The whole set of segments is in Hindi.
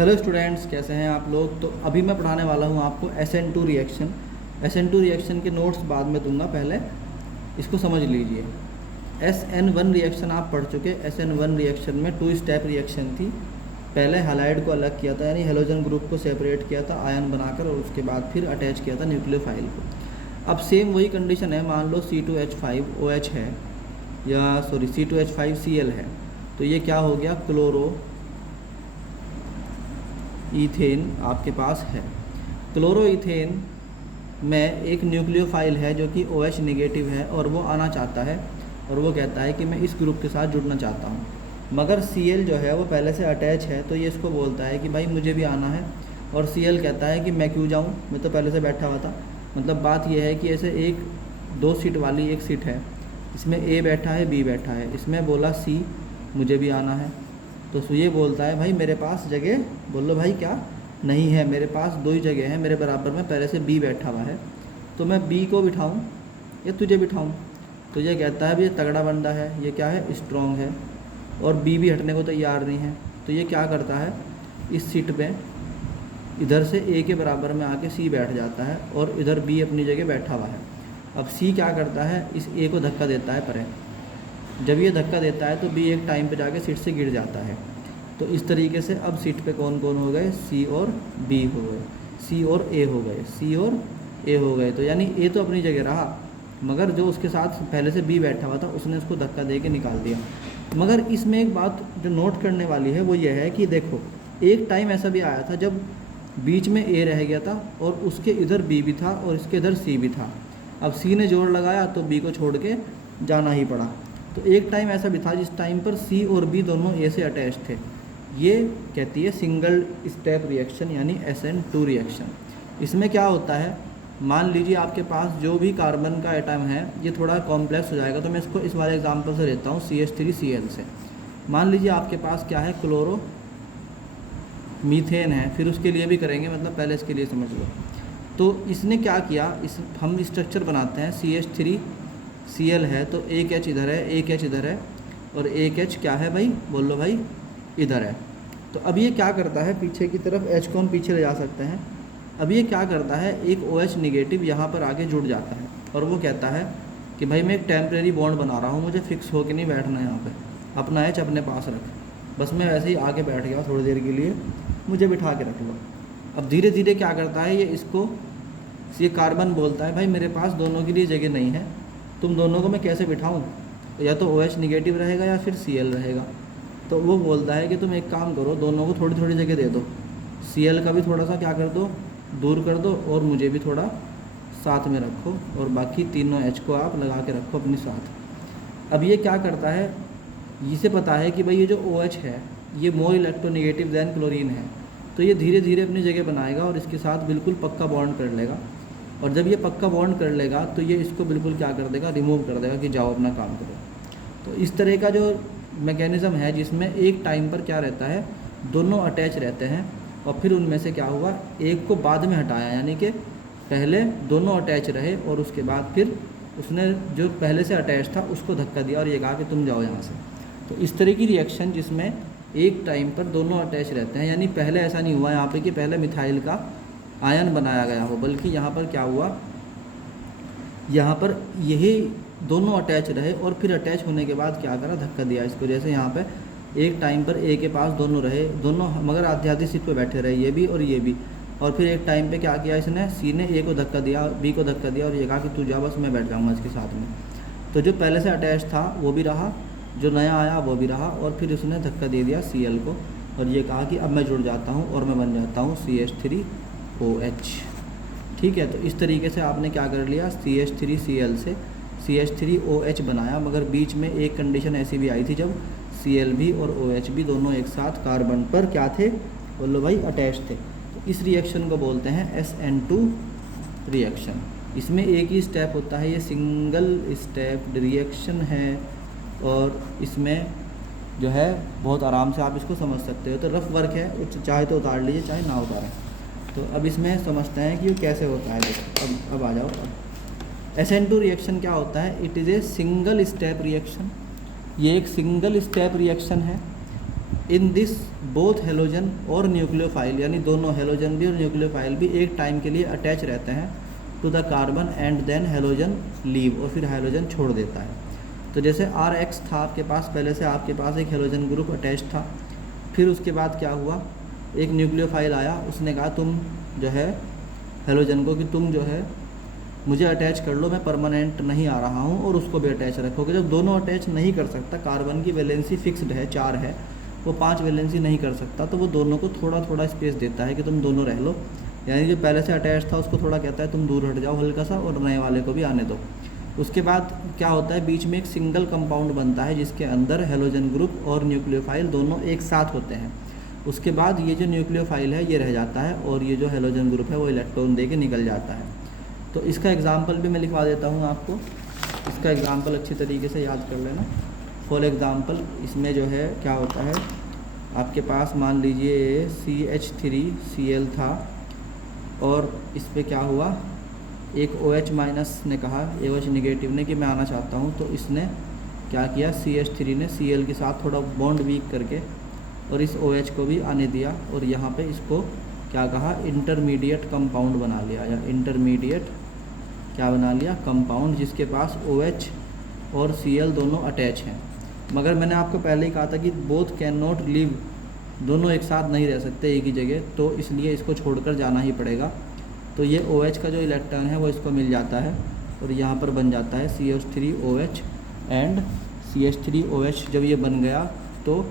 हेलो स्टूडेंट्स, कैसे हैं आप लोग। तो अभी मैं पढ़ाने वाला हूं आपको SN2 रिएक्शन। SN2 रिएक्शन के नोट्स बाद में दूंगा, पहले इसको समझ लीजिए। SN1 रिएक्शन आप पढ़ चुके। SN1 रिएक्शन में 2 स्टेप रिएक्शन थी। पहले हैलाइड को अलग किया था, यानी हेलोजन ग्रुप को सेपरेट किया था आयन बनाकर, और उसके बाद फिर अटैच किया था न्यूक्लियोफाइल को। अब सेम वही कंडीशन है। मान लो C2H5OH है, या सॉरी C2H5Cl है, तो ये क्या हो गया, क्लोरो ईथेन आपके पास है। क्लोरो ईथेन में एक न्यूक्लियोफाइल है जो कि OH नेगेटिव है, और वो आना चाहता है, और वो कहता है कि मैं इस ग्रुप के साथ जुड़ना चाहता हूँ। मगर Cl जो है वो पहले से अटैच है, तो ये इसको बोलता है कि भाई मुझे भी आना है, और Cl कहता है कि मैं क्यों जाऊँ, मैं तो पहले से बैठा हुआ था। मतलब बात यह है कि ऐसे एक 2 सीट वाली एक सीट है, इसमें A बैठा है, B बैठा है, इसमें बोला C मुझे भी आना है, तो ये बोलता है भाई मेरे पास जगह, बोलो भाई क्या नहीं है, मेरे पास 2 ही जगह है, मेरे बराबर में पहले से B बैठा हुआ है, तो मैं B को बिठाऊं या तुझे बिठाऊं। तो ये कहता है भाई ये तगड़ा बंदा है, ये क्या है, स्ट्रॉन्ग है, और B भी हटने को तैयार नहीं है। तो ये क्या करता है, इस सीट पे इधर से A के बराबर में आके C बैठ जाता है, और इधर B अपनी जगह बैठा हुआ है। अब C क्या करता है, इस A को धक्का देता है परे। जब ये धक्का देता है तो B एक टाइम पे जाके सीट से गिर जाता है। तो इस तरीके से अब सीट पे कौन कौन हो गए, C और B हो गए, C और A हो गए, C और A हो गए। तो यानी A तो अपनी जगह रहा, मगर जो उसके साथ पहले से B बैठा हुआ था उसने उसको धक्का दे के निकाल दिया। मगर इसमें एक बात जो नोट करने वाली है वो ये है कि देखो, एक टाइम ऐसा भी आया था जब बीच में A रह गया था, और उसके इधर B भी था, और इसके इधर C भी था। अब C ने जोर लगाया तो B को छोड़ के जाना ही पड़ा। तो एक टाइम ऐसा भी था जिस टाइम पर C और B दोनों A से अटैच थे। ये कहती है सिंगल स्टेप रिएक्शन, यानी SN2 रिएक्शन। इसमें क्या होता है, मान लीजिए आपके पास जो भी कार्बन का एटम है, ये थोड़ा कॉम्प्लेक्स हो जाएगा, तो मैं इसको इस वाले एग्जांपल से लेता हूँ, CH3Cl से। मान लीजिए आपके पास क्या है, क्लोरो मीथेन है, फिर उसके लिए भी करेंगे, मतलब पहले इसके लिए समझ लो। तो इसने क्या किया, हम स्ट्रक्चर बनाते हैं, CH3Cl है, तो एक H इधर है, एक H इधर है, और एक H क्या है भाई, बोलो भाई, इधर है। तो अब ये क्या करता है, पीछे की तरफ H को हम पीछे ले जा सकते हैं। अब ये क्या करता है, एक OH निगेटिव यहाँ पर आके जुड़ जाता है, और वो कहता है कि भाई मैं एक टेम्प्रेरी बॉन्ड बना रहा हूँ, मुझे फिक्स होके नहीं बैठना यहाँ पे, अपना H अपने पास रख, बस मैं वैसे ही आके बैठ गया थोड़ी देर के लिए, मुझे बिठा के रख लो। अब धीरे धीरे क्या करता है, ये कार्बन बोलता है भाई मेरे पास दोनों के लिए जगह नहीं है, तुम दोनों को मैं कैसे बिठाऊँ, या तो OH निगेटिव रहेगा या फिर Cl रहेगा। तो वो बोलता है कि तुम एक काम करो, दोनों को थोड़ी थोड़ी जगह दे दो, Cl का भी थोड़ा सा क्या कर दो, दूर कर दो, और मुझे भी थोड़ा साथ में रखो, और बाकी तीनों H को आप लगा के रखो अपने साथ। अब ये क्या करता है, इसे पता है कि भाई ये जो OH है ये मोर इलेक्ट्रोनेगेटिव दैन क्लोरीन है, तो ये धीरे धीरे अपनी जगह बनाएगा और इसके साथ बिल्कुल पक्का बॉन्ड कर लेगा। और जब ये पक्का बॉन्ड कर लेगा तो ये इसको बिल्कुल क्या कर देगा, रिमूव कर देगा कि जाओ अपना काम करो। तो इस तरह का जो मैकेनिज़्म है जिसमें एक टाइम पर क्या रहता है, दोनों अटैच रहते हैं, और फिर उनमें से क्या हुआ, एक को बाद में हटाया, यानी कि पहले दोनों अटैच रहे और उसके बाद फिर उसने जो पहले से अटैच था उसको धक्का दिया और ये कहा कि तुम जाओ यहाँ से। तो इस तरह की रिएक्शन जिसमें एक टाइम पर दोनों अटैच रहते हैं, यानी पहले ऐसा नहीं हुआ यहाँ पे कि पहले मिथाइल का आयन बनाया गया हो, बल्कि यहाँ पर क्या हुआ, यहाँ पर यही दोनों अटैच रहे, और फिर अटैच होने के बाद क्या करा, धक्का दिया इसको। जैसे यहाँ पे एक टाइम पर A के पास दोनों रहे, दोनों मगर आधी सीट पे बैठे रहे, ये भी और ये भी, और फिर एक टाइम पे क्या किया इसने, C ने A को धक्का दिया, B को धक्का दिया, और ये कहा कि तू जा, बस मैं बैठ जाऊँगा इसके साथ में। तो जो पहले से अटैच था वो भी रहा, जो नया आया वो भी रहा, और फिर उसने धक्का दे दिया Cl को, और ये कहा कि अब मैं जुड़ जाता हूँ और मैं बन जाता हूँ CH3OH। ठीक है, तो इस तरीके से आपने क्या कर लिया, CH3Cl से CH3OH बनाया। मगर बीच में एक कंडीशन ऐसी भी आई थी जब Cl भी और OH भी दोनों एक साथ कार्बन पर क्या थे, बोलो भाई, अटैच थे। तो इस रिएक्शन को बोलते हैं SN2 रिएक्शन। इसमें एक ही स्टेप होता है, ये सिंगल स्टेप रिएक्शन है, और इसमें जो है बहुत आराम से आप इसको समझ सकते हो। तो रफ वर्क है, चाहे तो उतार लीजिए चाहे ना उतारें। तो अब इसमें समझते हैं कि ये कैसे होता है। अब आ जाओ। SN2 रिएक्शन क्या होता है, it is a single step reaction. ये एक सिंगल स्टेप रिएक्शन है। इन दिस बोथ हेलोजन और न्यूक्लियोफाइल, यानी दोनों हेलोजन भी और न्यूक्लियोफाइल भी एक टाइम के लिए अटैच रहते हैं to the carbon and then halogen leave, और फिर हेलोजन छोड़ देता है। तो जैसे Rx था आपके पास, पहले से आपके पास एक हेलोजन ग्रुप अटैच था, फिर उसके बाद क्या हुआ, एक न्यूक्लियोफाइल आया, उसने कहा तुम जो है हेलोजन को कि तुम जो है मुझे अटैच कर लो, मैं परमानेंट नहीं आ रहा हूँ, और उसको भी अटैच रखोगे। जब दोनों अटैच नहीं कर सकता, कार्बन की वैलेंसी फिक्स्ड है 4 है, वो 5 वैलेंसी नहीं कर सकता, तो वो दोनों को थोड़ा थोड़ा स्पेस देता है कि तुम दोनों रह लो, यानी जो पहले से अटैच था उसको थोड़ा कहता है तुम दूर हट जाओ हल्का सा, और नए वाले को भी आने दो। उसके बाद क्या होता है, बीच में एक सिंगल कंपाउंड बनता है जिसके अंदर हेलोजन ग्रुप और न्यूक्लियोफाइल दोनों एक साथ होते हैं। उसके बाद ये जो न्यूक्लियोफाइल है ये रह जाता है, और ये जो हेलोजन ग्रुप है वो इलेक्ट्रॉन दे के निकल जाता है। तो इसका एग्जाम्पल भी मैं लिखवा देता हूँ आपको, इसका एग्जाम्पल अच्छी तरीके से याद कर लेना। फॉर एग्ज़ाम्पल इसमें जो है क्या होता है, आपके पास मान लीजिए CH3Cl था, और इस पर क्या हुआ, एक OH माइनस ने कहा, OH निगेटिव ने कि मैं आना चाहता हूँ, तो इसने क्या किया, CH3 ने Cl के साथ थोड़ा बॉन्ड वीक करके और इस OH को भी आने दिया, और यहाँ पे इसको क्या कहा, इंटरमीडिएट कंपाउंड बना लिया, या इंटरमीडिएट क्या बना लिया, कंपाउंड, जिसके पास OH और Cl दोनों अटैच हैं। मगर मैंने आपको पहले ही कहा था कि बोथ कैन नॉट लिव, दोनों एक साथ नहीं रह सकते एक ही जगह, तो इसलिए इसको छोड़कर जाना ही पड़ेगा। तो ये OH का जो इलेक्ट्रॉन है वो इसको मिल जाता है, और यहाँ पर बन जाता है CH3OH, एंड CH3OH जब ये बन गया तो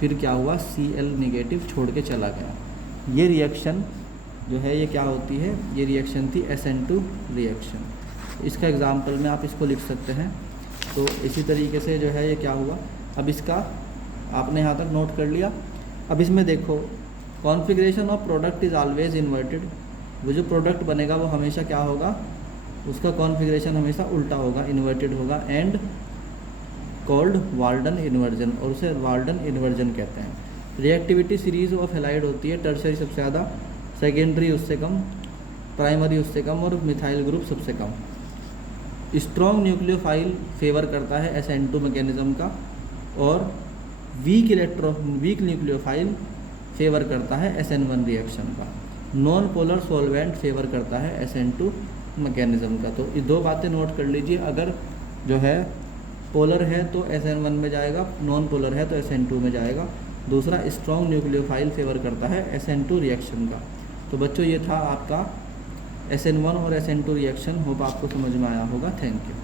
फिर क्या हुआ, Cl नेगेटिव छोड़ के चला गया। ये रिएक्शन जो है ये क्या होती है, ये रिएक्शन थी SN2 रिएक्शन। इसका एग्जाम्पल में आप इसको लिख सकते हैं। तो इसी तरीके से जो है ये क्या हुआ, अब इसका आपने यहाँ तक नोट कर लिया। अब इसमें देखो, configuration of product is always inverted, वो जो प्रोडक्ट बनेगा वो हमेशा क्या होगा, उसका कॉन्फ़िगरेशन हमेशा उल्टा होगा, इन्वर्टेड होगा, एंड कॉल्ड वाल्डन इन्वर्जन, और उसे वाल्डन इन्वर्जन कहते हैं। रिएक्टिविटी सीरीज़ ऑफ हैलाइड होती है, टर्शरी सबसे ज़्यादा, सेकेंडरी उससे कम, प्राइमरी उससे कम, और मिथाइल ग्रुप सबसे कम। स्ट्रॉन्ग न्यूक्लियोफाइल फेवर करता है SN2 मैकेनिज्म का, और वीक न्यूक्लियोफाइल फेवर करता है SN1 रिएक्शन का। नॉन पोलर सॉल्वेंट फेवर करता है SN2 मैकेनिज्म का। तो ये 2 बातें नोट कर लीजिए, अगर जो है पोलर है तो SN1 में जाएगा, नॉन पोलर है तो SN2 में जाएगा। दूसरा, स्ट्रॉन्ग न्यूक्लियोफाइल फेवर करता है SN2 रिएक्शन का। तो बच्चों ये था आपका SN1 और SN2 रिएक्शन, होप आपको समझ में आया होगा। Thank you.